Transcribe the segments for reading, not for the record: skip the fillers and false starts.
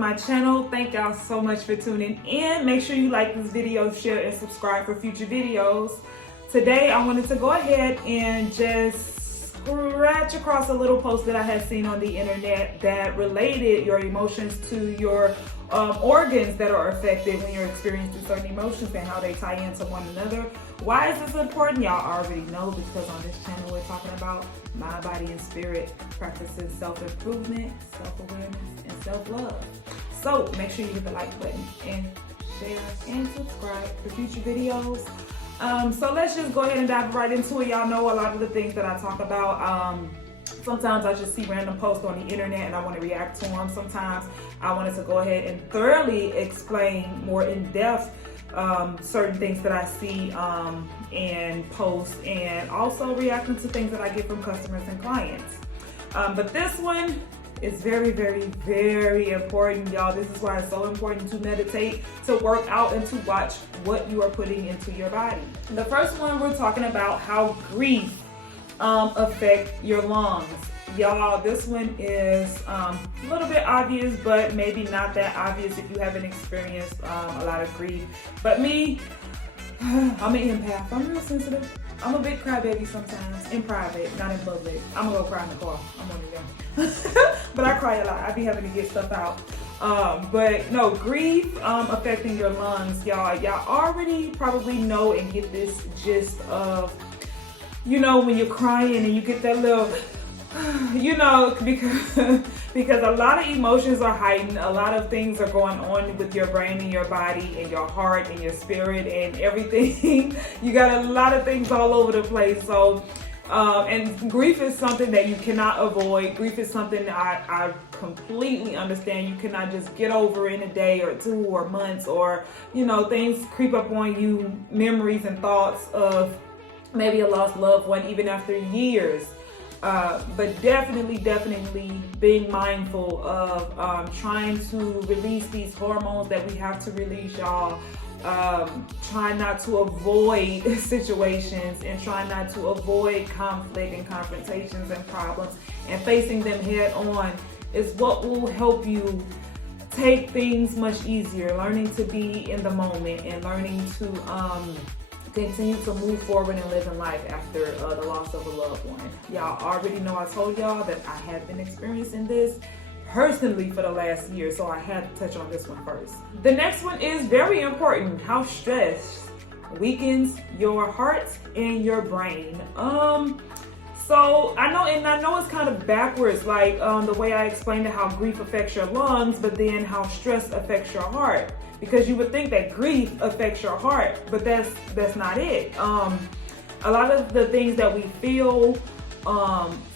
my channel. Thank y'all so much for tuning in. Make sure you like this video, share, and subscribe for future videos. Today, I wanted to go ahead and just scratch across a little post that I had seen on the internet that related your emotions to your organs that are affected when you're experiencing certain emotions and how they tie into one another. Why is this important? Y'all already know, because on this channel we're talking about mind, body, and spirit practicing self-improvement, self-awareness, and self-love. So make sure you hit the like button and share and subscribe for future videos. So let's just go ahead and dive right into it. Y'all know a lot of the things that I talk about. Sometimes I just see random posts on the internet and I want to react to them. Sometimes I wanted to go ahead and thoroughly explain more in depth certain things that I see and posts, and also reacting to things that I get from customers and clients. But this one is very, very, very important, y'all. This is why it's so important to meditate, to work out, and to watch what you are putting into your body. The first one, we're talking about how grief affect your lungs. Y'all, this one is a little bit obvious, but maybe not that obvious if you haven't experienced a lot of grief. But me, I'm an empath. I'm real sensitive. I'm a big crybaby sometimes, in private, not in public. I'm gonna go cry in the car. I'm one of them. But I cry a lot. I be having to get stuff out. But no, grief affecting your lungs, y'all. Y'all already probably know and get this gist of, you know, when you're crying and you get that little, you know, because a lot of emotions are heightened. A lot of things are going on with your brain and your body and your heart and your spirit and everything. You got a lot of things all over the place. So, and grief is something that you cannot avoid. Grief is something that I completely understand. You cannot just get over in a day or two or months, or, you know, things creep up on you, memories and thoughts of maybe a lost loved one, even after years. But definitely being mindful of trying to release these hormones that we have to release, y'all. Trying not to avoid situations and trying not to avoid conflict and confrontations and problems, and facing them head on is what will help you take things much easier. Learning to be in the moment and learning to continue to move forward and live in life after the loss of a loved one. Y'all already know I told y'all that I have been experiencing this personally for the last year, so I had to touch on this one first. The next one is very important: how stress weakens your heart and your brain. So I know it's kind of backwards, like the way I explained how grief affects your lungs, but then how stress affects your heart. Because you would think that grief affects your heart, but that's not it. A lot of the things that we feel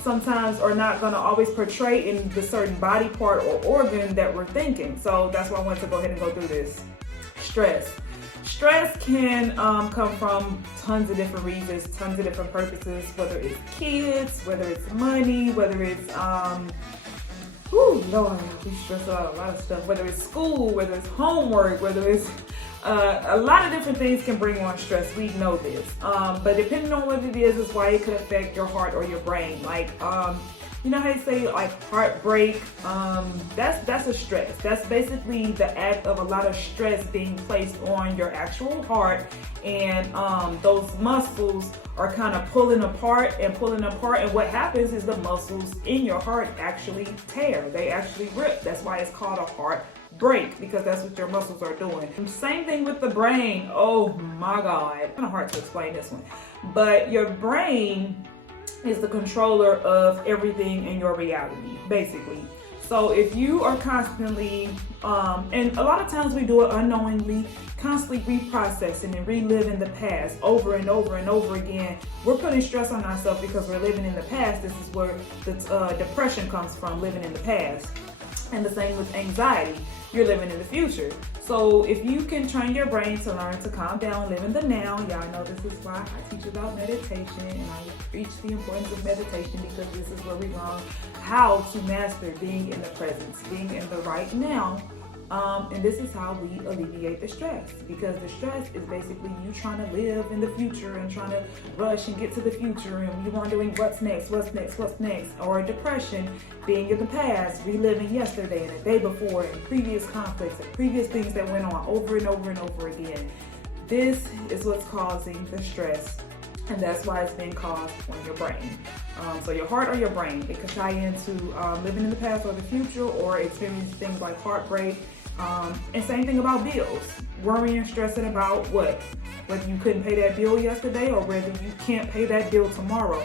sometimes are not going to always portray in the certain body part or organ that we're thinking. So that's why I wanted to go ahead and go through this. Stress can come from tons of different reasons, tons of different purposes, whether it's kids, whether it's money, whether it's Lord, we stress about a lot of stuff, whether it's school, whether it's homework, whether it's a lot of different things can bring on stress. We know this. But depending on what it is why it could affect your heart or your brain. Like, you know how they say like heartbreak? That's a stress. That's basically the act of a lot of stress being placed on your actual heart, and those muscles are kind of pulling apart, and what happens is the muscles in your heart actually tear. They actually rip. That's why it's called a heart break, because that's what your muscles are doing. Same thing with the brain. Oh my God, it's kind of hard to explain this one, but your brain is the controller of everything in your reality, basically. So if you are constantly, and a lot of times we do it unknowingly, constantly reprocessing and reliving the past over and over and over again, we're putting stress on ourselves because we're living in the past. This is where the depression comes from, living in the past. And the same with anxiety. You're living in the future. So if you can train your brain to learn to calm down, live in the now. Y'all know this is why I teach about meditation, and I preach the importance of meditation, because this is where we learn how to master being in the presence, being in the right now, And this is how we alleviate the stress, because the stress is basically you trying to live in the future and trying to rush and get to the future, and you wondering what's next, or depression, being in the past, reliving yesterday and the day before and previous conflicts and previous things that went on over and over and over again. This is what's causing the stress, and that's why it's being caused on your brain. So your heart or your brain, it could tie into living in the past or the future, or experiencing things like heartbreak. And same thing about bills, worrying and stressing about whether you couldn't pay that bill yesterday or whether you can't pay that bill tomorrow.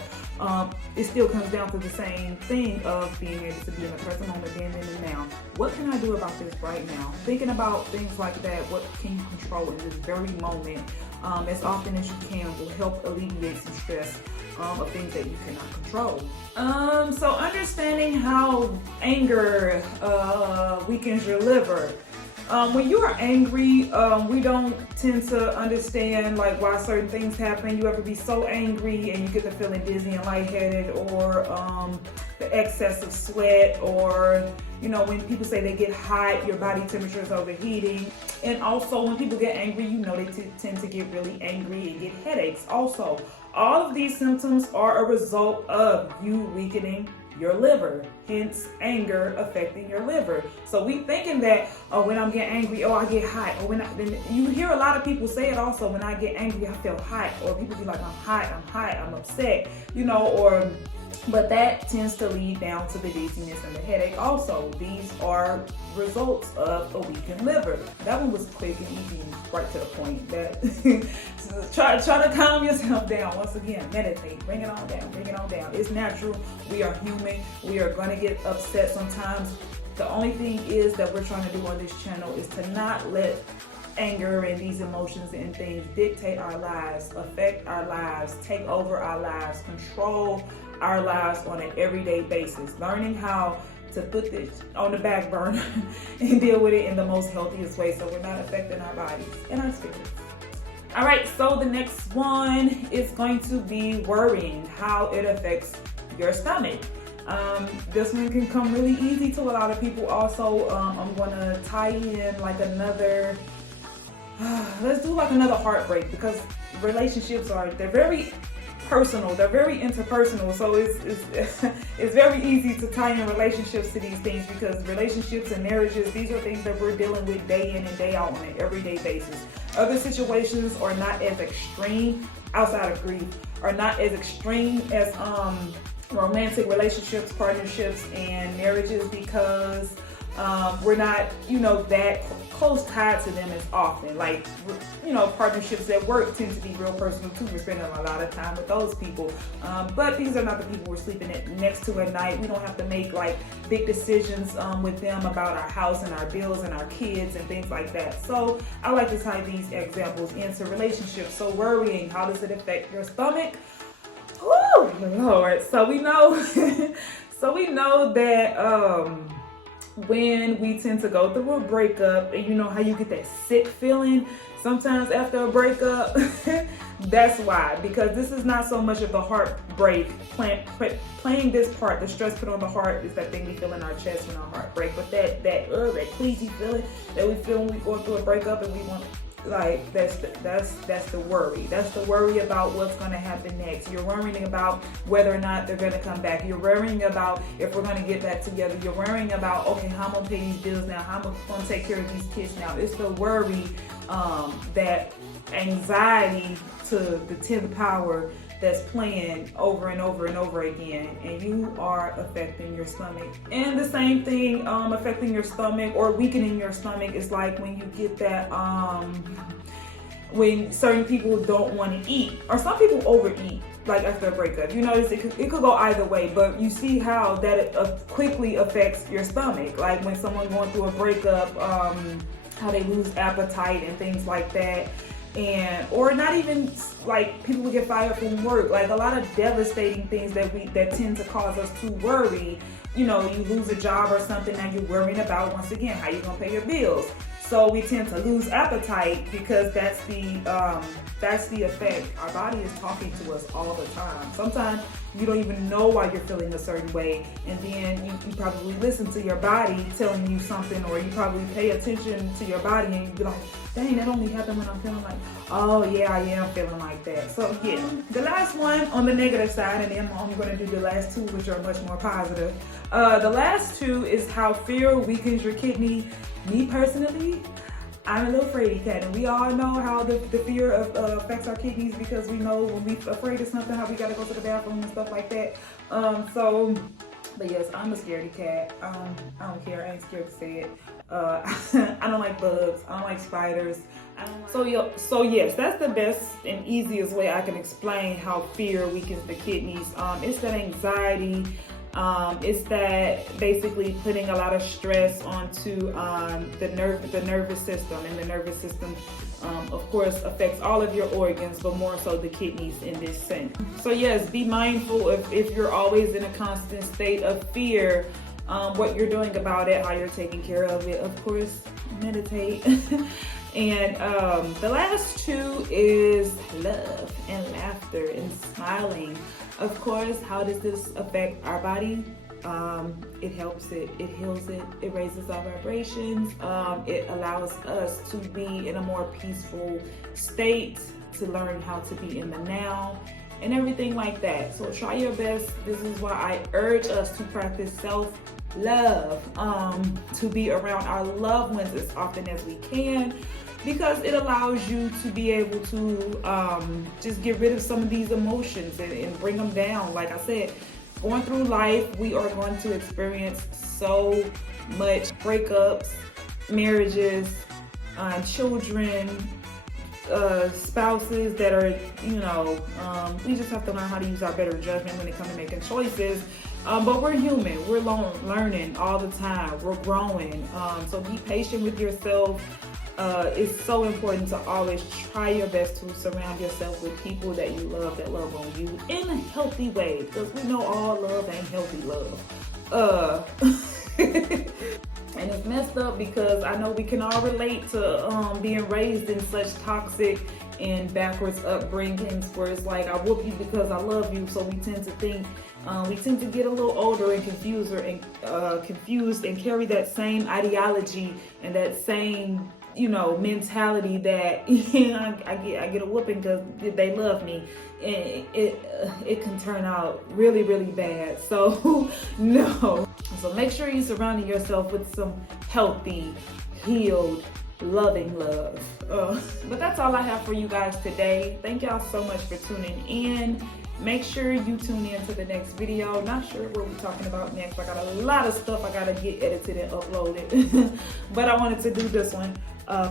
It still comes down to the same thing of being able to be in the present moment, being in the now. What can I do about this right now? Thinking about things like that, what can you control in this very moment, as often as you can, will help alleviate some stress of things that you cannot control. So understanding how anger weakens your liver. When you are angry, we don't tend to understand like why certain things happen. You ever be so angry and you get the feeling dizzy and lightheaded, or the excess of sweat, or when people say they get hot, your body temperature is overheating. And also when people get angry, they tend to get really angry and get headaches also. All of these symptoms are a result of you weakening your liver, hence anger affecting your liver. So we thinking that, when I'm getting angry, I get hot. Or then you hear a lot of people say it also, when I get angry, I feel hot. Or people be like, I'm upset, but that tends to lead down to the dizziness and the headache also. These are results of a weakened liver. That one was quick and easy and right to the point. Try to calm yourself down. Once again, meditate, bring it on down. It's natural. We are human. We are going to get upset sometimes. The only thing is that we're trying to do on this channel is to not let anger and these emotions and things dictate our lives, affect our lives, take over our lives, control our lives on an everyday basis. Learning how to put this on the back burner and deal with it in the most healthiest way, so we're not affecting our bodies and our spirits. All right, so the next one is going to be worrying, how it affects your stomach. This one can come really easy to a lot of people also. I'm going to tie in like another, let's do like another heartbreak, because relationships they're very personal, they're very interpersonal, so it's very easy to tie in relationships to these things, because relationships and marriages, these are things that we're dealing with day in and day out on an everyday basis. Other situations are not as extreme, outside of grief, are not as extreme as romantic relationships, partnerships, and marriages, because we're not, that close tied to them as often. Like, partnerships at work tend to be real personal too. We're spending a lot of time with those people. But these are not the people we're sleeping next to at night. We don't have to make like big decisions with them about our house and our bills and our kids and things like that. So I like to tie these examples into relationships. So worrying, how does it affect your stomach? Oh Lord. So we know that when we tend to go through a breakup, and you know how you get that sick feeling sometimes after a breakup, that's why, because this is not so much of the heartbreak playing this part. The stress put on the heart is that thing we feel in our chest when our heart break, but that queasy feeling that we feel when we go through a breakup, and we want, like, that's the worry. That's the worry about what's going to happen next. You're worrying about whether or not they're going to come back. You're worrying about if we're going to get back together. You're worrying about, okay, how I'm going to pay these bills now? How am I going to take care of these kids now? It's the worry, that anxiety to the 10th power that's playing over and over and over again, and you are affecting your stomach. And the same thing affecting your stomach or weakening your stomach is like when you get that when certain people don't want to eat, or some people overeat, like after a breakup. You notice it could go either way, but you see how that quickly affects your stomach. Like when someone going through a breakup, how they lose appetite and things like that. Or not even like people will get fired from work, like a lot of devastating things that tend to cause us to worry. You lose a job or something, now you're worrying about, once again, how you're gonna pay your bills. So we tend to lose appetite because that's the effect. Our body is talking to us all the time. Sometimes you don't even know why you're feeling a certain way. And then you probably listen to your body telling you something, or you probably pay attention to your body and you be like, dang, that only happened when I'm feeling like, oh yeah, I am feeling like that. So yeah, the last one on the negative side, and then I'm going to do the last two, which are much more positive. The last two is how fear weakens your kidney. Me personally, I'm a little fraidy cat, and we all know how the fear affects our kidneys, because we know when we're afraid of something, how we gotta go to the bathroom and stuff like that. But yes, I'm a scaredy cat. I don't care. I ain't scared to say it. I don't like bugs. I don't like spiders. So yes, that's the best and easiest way I can explain how fear weakens the kidneys. It's that anxiety. It's that basically putting a lot of stress onto the nervous system, and the nervous system, of course, affects all of your organs, but more so the kidneys in this sense. So yes, be mindful if you're always in a constant state of fear, what you're doing about it, how you're taking care of it. Of course, meditate. And the last two is love and laughter and smiling. Of course, how does this affect our body? It helps it, it heals it, it raises our vibrations, it allows us to be in a more peaceful state, to learn how to be in the now, and everything like that. So try your best. This is why I urge us to practice self-love, to be around our loved ones as often as we can, because it allows you to be able to just get rid of some of these emotions and bring them down. Like I said, going through life, we are going to experience so much breakups, marriages, children, spouses that are, we just have to learn how to use our better judgment when it comes to making choices. But we're human. We're learning all the time. We're growing. So be patient with yourself. It's so important to always try your best to surround yourself with people that you love, that love on you in a healthy way, because we know all love ain't healthy love. And it's messed up, because I know we can all relate to being raised in such toxic and backwards upbringings, where it's like, I whoop you because I love you. So we tend to think, we tend to get a little older and confused and carry that same ideology and that same mentality that I get a whooping because they love me, and it can turn out really, really bad. So no. So make sure you're surrounding yourself with some healthy, healed, loving love. But that's all I have for you guys today. Thank y'all so much for tuning in. Make sure you tune in to the next video. Not sure what we're talking about next. I got a lot of stuff I gotta get edited and uploaded. But I wanted to do this one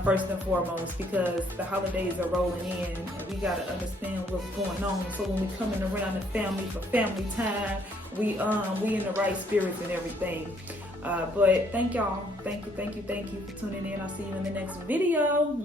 first and foremost, because the holidays are rolling in and we gotta understand what's going on. So when we coming around the family for family time, we in the right spirits and everything. But thank y'all. Thank you for tuning in. I'll see you in the next video.